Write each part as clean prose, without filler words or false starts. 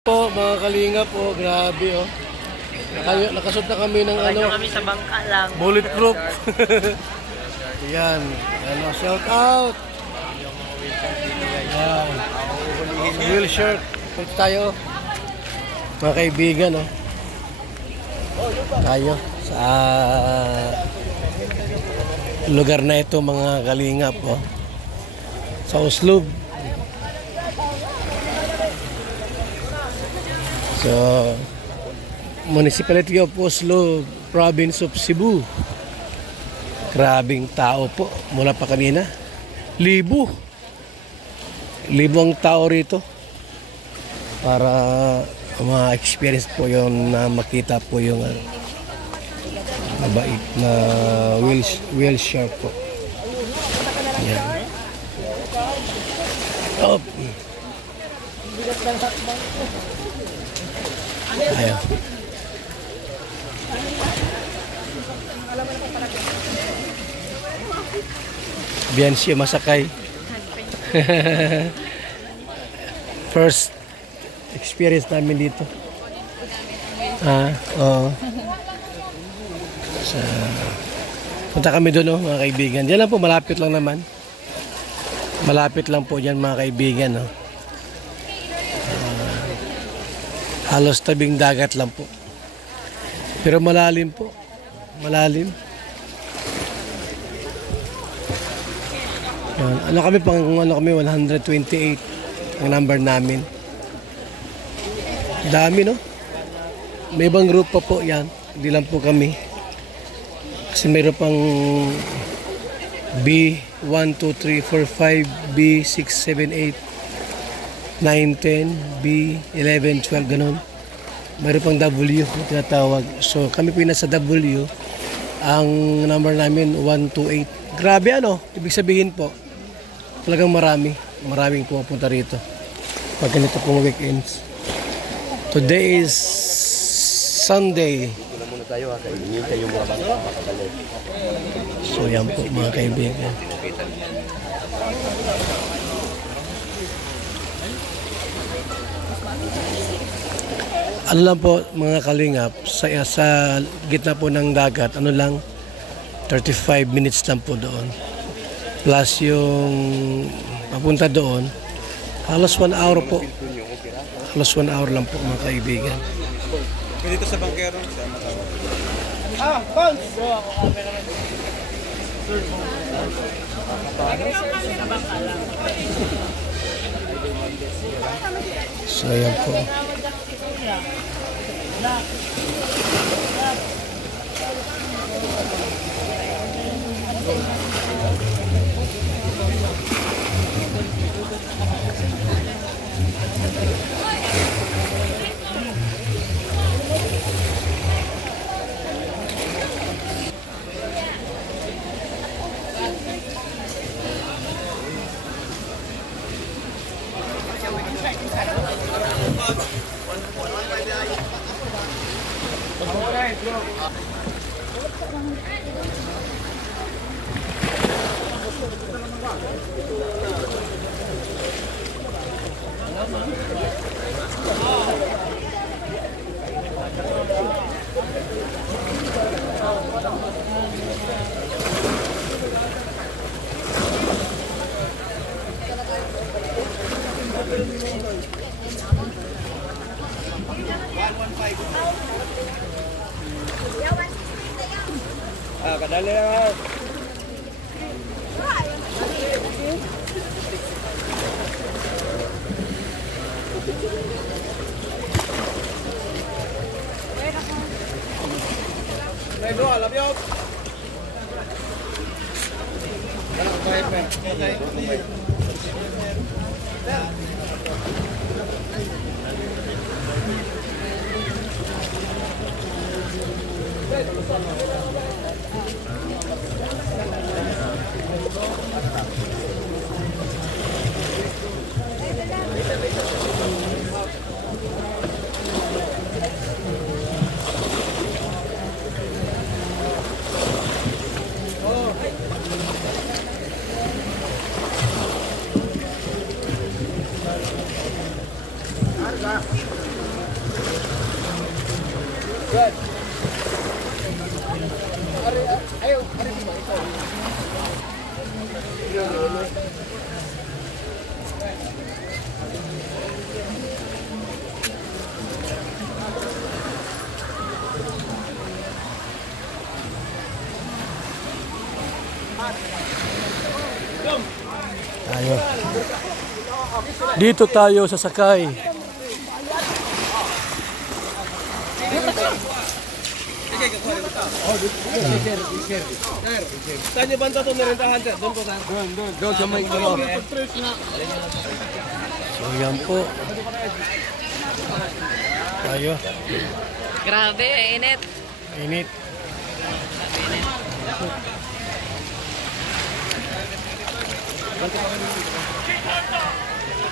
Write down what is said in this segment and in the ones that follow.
Po, mga kalinga po, grabe oh. Nakasot na kami ng kami sa bangka lang. Bulletproof. Yan, ano, shout out. Yan. Wheel shirt. Ito tayo. Mga kaibigan oh. Tayo sa lugar na ito mga kalingap oh. Sa Uslub. So, Municipality of Oslo, Province of Cebu. Grabing tao po. Mula pa kanina. Libo ang tao rito. Para ma-experience po yung makita po yung mabait na wheelchair po. Yan. Oh. Ayan. Biyan siya masakay. First experience namin dito. Oo. Punta kami doon oh, mga kaibigan. Diyan lang po, malapit lang naman. Malapit lang po diyan mga kaibigan oh. Halos tabing dagat lang po. Pero malalim po. Malalim. Ano kami 128 ang number namin. Dami no? May ibang group pa po yan. Hindi lang po kami. Kasi mayroon pang B1, 2, 3, 4, 5, B6, 7, 8, 9, 10, B, 11, 12, ganun. Mayroon pang W na tinatawag. So, kami po yung nasa W. Ang number namin, 128. Grabe ano? Ibig sabihin po, talagang maraming pupunta rito. Pag ganito pong weekends. Today is Sunday. So, yan po mga kaibigan. Ano lang po mga kalingap, sa gitna po ng dagat, ano lang, 35 minutes lang po doon. Plus yung papunta doon, halos 1 hour po. Halos 1 hour lang po mga kaibigan. Dito sa bangkero, sa matawag. Bounce! Bro, ako camera naman. So yan po. Kadali lang. Hey bro, love you. Tayo. Dito tayo sasakay. Saan niyo banda ito nirentahan, sir? Doon po, sir. Doon sa may gano'n. So yan po. Tayo. Grabe, init. Init.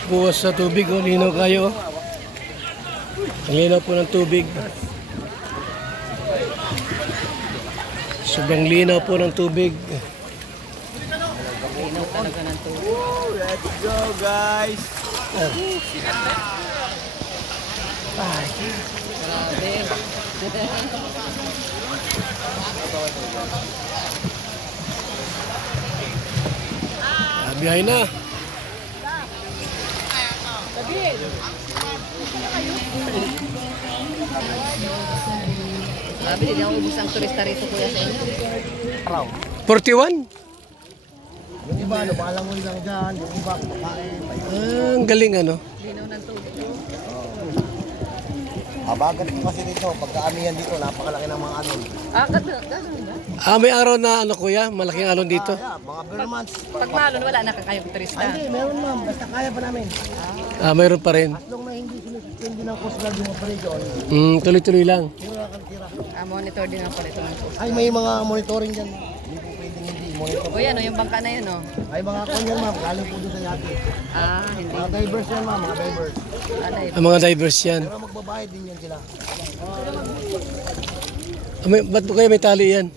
Buwas sa tubig, oh, linaw kayo. Ang linaw po ng tubig. Sobrang linaw po ng tubig. Linaw talaga ng tubig. Let's go, guys! Grabe. Biyahe na. Grabe, hindi ako ubus ang turista rito kuya sa inyo. 41? Yung iba, lumalangon lang dyan. Yung iba, kumakain. Ah, ang galing ano. Linaw ng tubig. Habagat ko kasi dito. Pagkaamihan dito, napakalaki ng mga alon. Gano'n ba? Ah, may araw na ano kuya, malaking alon dito. Mga beer months. Pag malon, wala na kayong turista. Hindi, meron ma'am. Basta kaya pa namin. Ah, mayroon pa rin. As long na hindi sinususpindi ng Coast Guard yung operation. Tuloy-tuloy lang. Tira kan tira. Monitor din ako nito ng tubig. Ay, may mga monitoring dyan. Hindi po pwedeng hindi monitor. O yan, yung bangka na yun, oh. Ay, mga konyan ma'am. Galing po doon sa yate. Hindi. Mga divers yan ma'am, mga divers. Ang mga divers yan. Pero magbabayad din yan sila. Ba't po kayo may tali yan?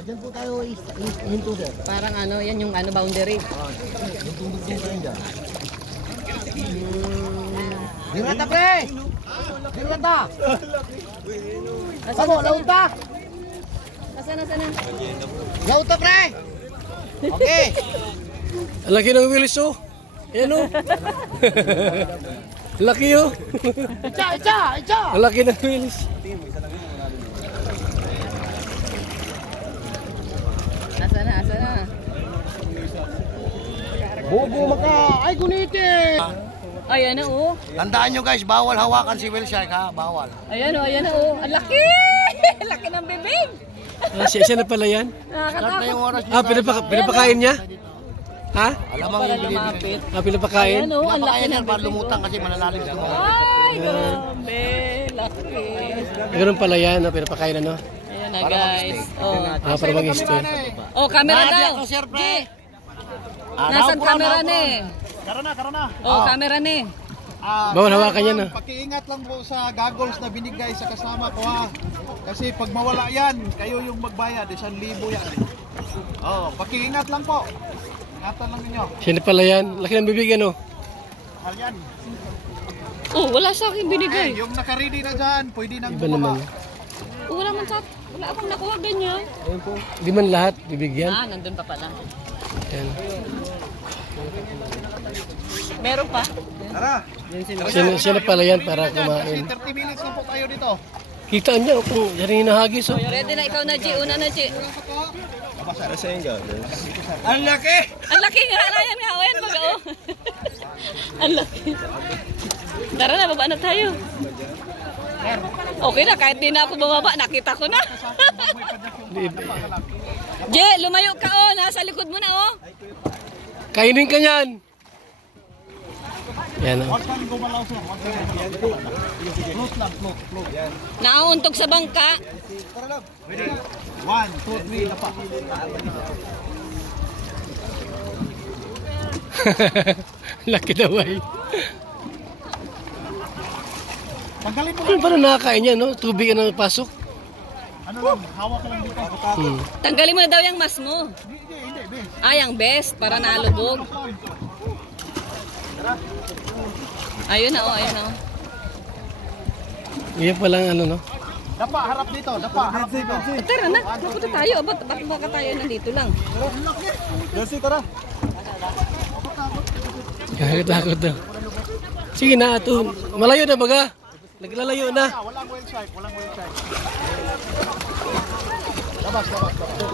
Dyan po tayo hinto sir. Parang ano, yan yung boundary. Yung tubig din tayo dyan. Dirata pre! Dirata! Ano, lauta! Nasaan? Lauta pre! Okay! Ang laki ng wheels oh. Ayan oh. Laki oh. Icha! Ang laki ng wheels. Asa na? Bobo maka! Ay guniti! Ayan na, oh. Tandaan nyo guys, bawal hawakan si whale shark ha, bawal. Ayan na, oh. Ang laki! Laki ng bibig! Ah, siya na pala yan. Start na yung oras Ah, pinapakain niya? Ha? Alam mo yung Lumapit. Ah, pinapakain? Ayan, oh. Ang laki Pinapakain ng yan para bibig. lumutang kasi malalalim sa mga. Ay, grabe. Laki. Ganun pala yan, pinapakain ano? Ayan na, guys. Oh. Ah, para mag-stay. Oh, camera daw. Ako sir pre! Nasaan camera ni? Tara na. Oh, camera ni. Bawal hawakan yan ah. Pakiingat lang po sa goggles na binigay sa kasama ko, ha. Kasi pag mawala yan, kayo yung magbayad. 1,000 yan. Pakiingat lang po. Ingatan lang ninyo. Siya na pala yan. Laki ng bibig ano? Mahal yan. Oh, wala sa akin binigay. Yung naka-ready na dyan, pwede nang Iba naman. Oh, wala akong nakuha ganyan. Di man lahat bibigyan. Nandun pa pala. Yan. Meron pa. Tara. Siya na pala yan para kumain. 30 minutes lang po tayo dito. Kitaan niya kung yan yung hinahagis oh. Ready na ikaw na, G. Una na, G. Ang laki! Ang laki nga. Ryan nga. Ayan, mag-o. Ang laki. Tara na, baba na tayo. Okay na, kahit di na ako bumaba, nakita ko na. G, lumayo ka, oh. Nasa likod mo na, oh. Kainin ka niyan. Yan oh. Nauuntog sa bangka. 1, 2, 3, lapa. Laki daw ay. Tanggalin mo. Ano parang nakakain yan no? Tubig na pasok. Ano lang, hawak ka lang dito. Tanggalin mo na daw yung mas mo. Hindi. Yung best, para nalubog. Ayun na, oh, ayun na. Oh. Yan palang ano no? Dapa, harap dito. Dapa, harap dito. Tara na, mapunta tayo. Ba't baka tayo nandito lang? Bensi, tara. Takot daw. Sige na, ito. Malayo na baga. Naglalayo na. Walang well side, walang well side. Labas, labas, labas.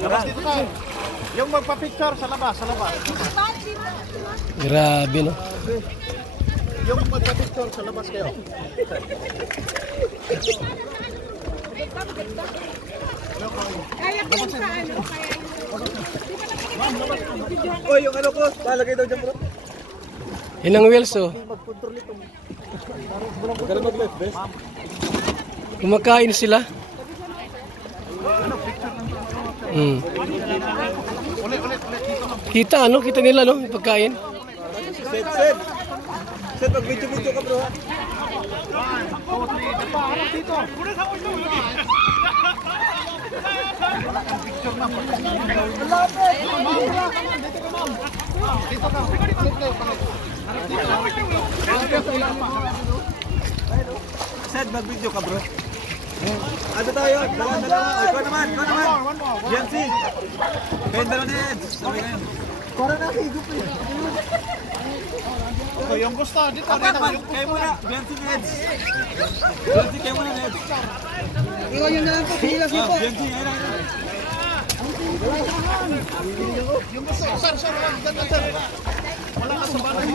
Labas dito ka. Yung magpa-picture sa labas, sa labas. Grabe, no? Yung magpa-picture sa labas kayo. Oy, yung ano ko, palagay daw dyan bro. Yun ang wheels, oh. Kumakain sila. Ulit, ulit, ulit. Dito lang. Kita, ano? Kita nila, no? Yung pagkain. Set. Set, mag-video ka bro ha. 1, 2, 3. Dapa, harap dito. Picture na. Dito ka. Ulit kayo, pangit. Harap dito. Harap dito. Set, mag-video ka bro. Ano tayo? Dala. Ikaw naman. One more. Jensi. Kayo dala na yan. Sabay kayo. Para na, higop eh. Oh, yung gusto. Dito. Kayo muna. Jensi Neds. Jensi, kayo muna Neds. Ikaw yung nalang po. Jensi, ayun na. Yung gusto. Sir. Ganda, sir. Wala ka sa balay.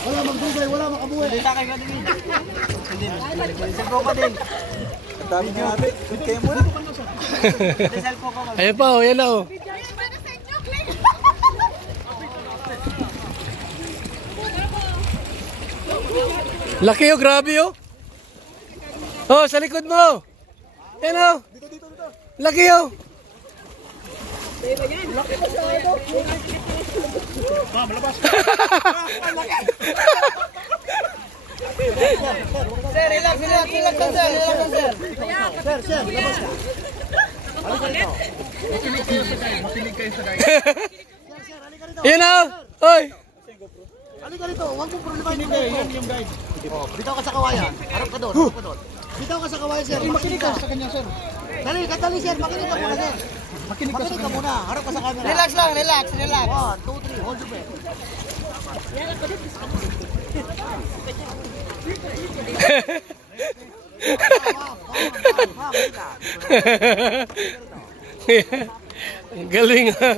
Wala magdugay, wala makabuhay. Hindi na kayo ganun. Hindi na. Cellphone ko din. Ang dami nyo natin. Kayo muna. Cellphone ko. Ayan pa, oh. Yan na, oh. Laki, oh. Grabe, oh. Oh, sa likod mo. Yan, oh. Laki, oh. Sir, relax lang, sir. Sir, labas ka. Makinig kayo sa guys. Yan, oh. Oy. Halika rito, huwag mong problema yung guide. Bitaw ka sa kawayan. Harap ka doon. Bitaw ka sa kawayan, sir. Makinig ka sa kanya, sir. Dali, sir. Makinig ka muna, sir. Makinig ka muna. Harap ka sa camera. Relax lang, relax. 1, 2, 3. Hold your breath. Galing, ha.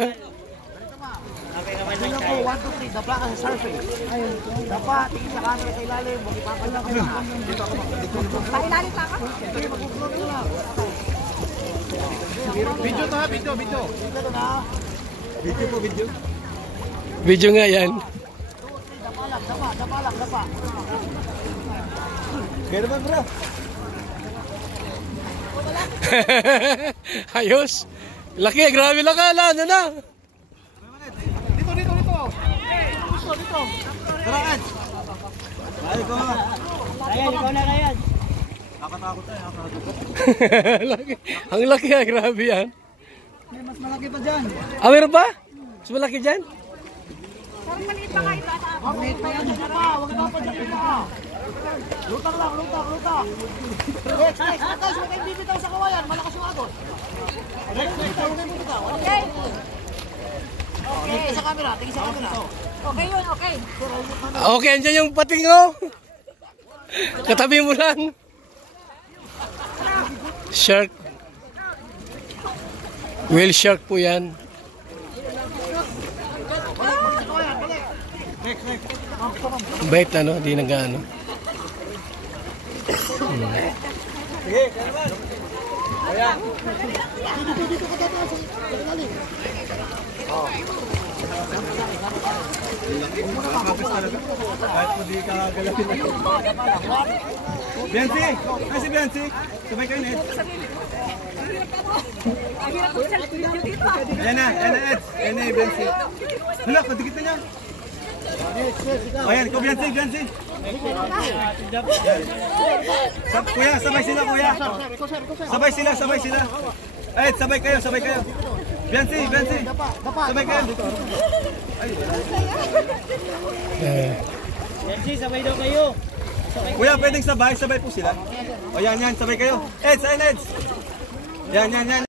Tingnan ko, 1, 2, 3. Dapa ka sa surface. Dapa, tingin sa camera sa ilalim. Huwag ipapalak ka na. Pailalim pa ka? Video to ha, video. Dito na. Video. Video nga yan. 2, 3. Dapa lang. Kaya naman bro. Ayos. Laki, grabe lang ka. Ano na? Dito. Dito. Tara, Ed. Ay, ikaw na. Ikaw na, Ryan. Nakatakot tayo. Laki. Ang laki, ha. Grabe yan. May mas malaki pa dyan. Ah, meron pa? Mas malaki dyan? Parang maliit pa kayo. Maliit pa yan. Huwag ka pa dyan. Lutang lang. Next. Guys, huwag kayong bibitaw sa kawayan. Malakas yung agos. Huwag kayong bibitaw. Okay. Tingin sa camera. Okay yun, okay. Okay, andyan yung pating, oh. Katabi mo lang. Shark. Whale shark po yan. Bait na, no? Di nag-ano. Sige, kaya naman. Ayan. Dito ka tatlas. Kahit mo di ka galapin. Biancy! Ay si Biancy! Sabay kayo, Ed. Ayan na, Ed. Ayan na, Biancy. Hala, kadikit na niya. Ayan, ikaw, Biancy, Biancy. Kuya, sabay sila, kuya. Sabay sila. Ay, sabay kayo. Biancy. Sabay kayo. Nancy, sabay daw kayo. Kuya, pwedeng sabay po sila. O yan, sabay kayo. Eds, ayun, Eds. Yan.